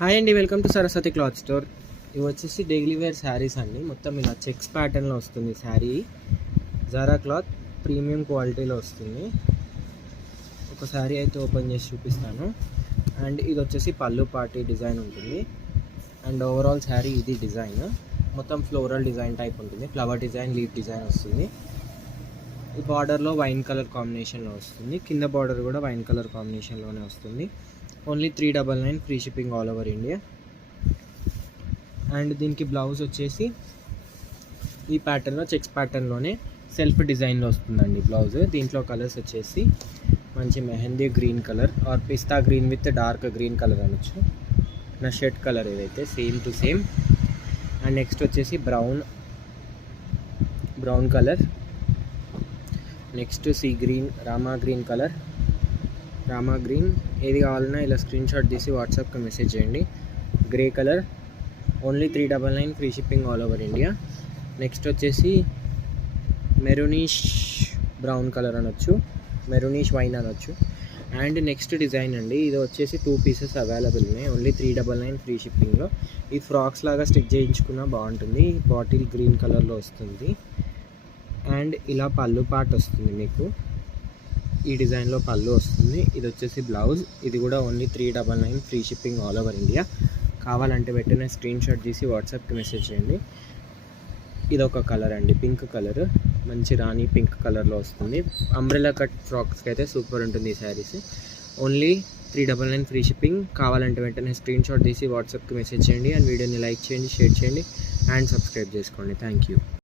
Hi అండి, welcome to Saraswati cloth store. ఇవి వచ్చేసి డైలీ వేర్ శారీస్ అండి. మొత్తం ఇలా చెక్స్ ప్యాటర్న్లో వస్తుంది శారీ. జారా క్లాత్ ప్రీమియం క్వాలిటీలో వస్తుంది. ఒక శారీ అయితే ఓపెన్ చేసి చూపిస్తాను. అండ్ ఇది వచ్చేసి పళ్ళు పార్టీ డిజైన్ ఉంటుంది. అండ్ ఓవరాల్ శారీ ఇది డిజైన్ మొత్తం ఫ్లోరల్ డిజైన్ టైప్ ఉంటుంది. ఫ్లవర్ డిజైన్, లీఫ్ డిజైన్ వస్తుంది. ఈ బార్డర్లో వైన్ కలర్ కాంబినేషన్లో వస్తుంది. కింద బార్డర్ కూడా వైన్ కలర్ కాంబినేషన్లోనే వస్తుంది. Only 399 free shipping all over India. And దీనికి బ్లౌజ్ వచ్చేసి ఈ ప్యాటర్న్లో చెక్స్ ప్యాటర్న్లోనే సెల్ఫ్ డిజైన్లో వస్తుందండి బ్లౌజ్. దీంట్లో కలర్స్ వచ్చేసి మంచి mehndi green colour or pista green with dark green colour అనొచ్చు. నా షర్ట్ కలర్ ఏదైతే same to same. And next వచ్చేసి brown colour. Next sea green, Rama green colour. Rama green ఏది కావాలన్నా ఇలా స్క్రీన్ షాట్ తీసి వాట్సాప్కి మెసేజ్ చేయండి. Grey colour only 399 free shipping all over India. Next వచ్చేసి మెరూనిష్ బ్రౌన్ కలర్ అనొచ్చు, మెరూనిష్ వైన్ అనొచ్చు. అండ్ నెక్స్ట్ డిజైన్ అండి, ఇది వచ్చేసి 2 పీసెస్ అవైలబుల్ ఉన్నాయి. ఓన్లీ 399 ఫ్రీ షిప్పింగ్లో. ఈ ఫ్రాక్స్ లాగా స్టిచ్ చేయించుకున్నా బాగుంటుంది. బాటిల్ గ్రీన్ కలర్లో వస్తుంది. అండ్ ఇలా పళ్ళు పార్ట్ వస్తుంది మీకు. ఈ డిజైన్లో పళ్ళు వస్తుంది. ఇది వచ్చేసి బ్లౌజ్. ఇది కూడా only 399 free shipping all over India. కావాలంటే వెంటనే స్క్రీన్ షాట్ తీసి వాట్సాప్కి మెసేజ్ చేయండి. ఇది ఒక కలర్ అండి, పింక్ కలర్. మంచి రాణి పింక్ కలర్లో వస్తుంది. అంబ్రెలా కట్ ఫ్రాక్స్కి అయితే సూపర్ ఉంటుంది ఈ శారీస్. Only 399 free shipping. కావాలంటే వెంటనే స్క్రీన్ షాట్ తీసి వాట్సాప్కి మెసేజ్ చేయండి. అండ్ వీడియోని లైక్ చేయండి, షేర్ చేయండి అండ్ సబ్స్క్రైబ్ చేసుకోండి. Thank you.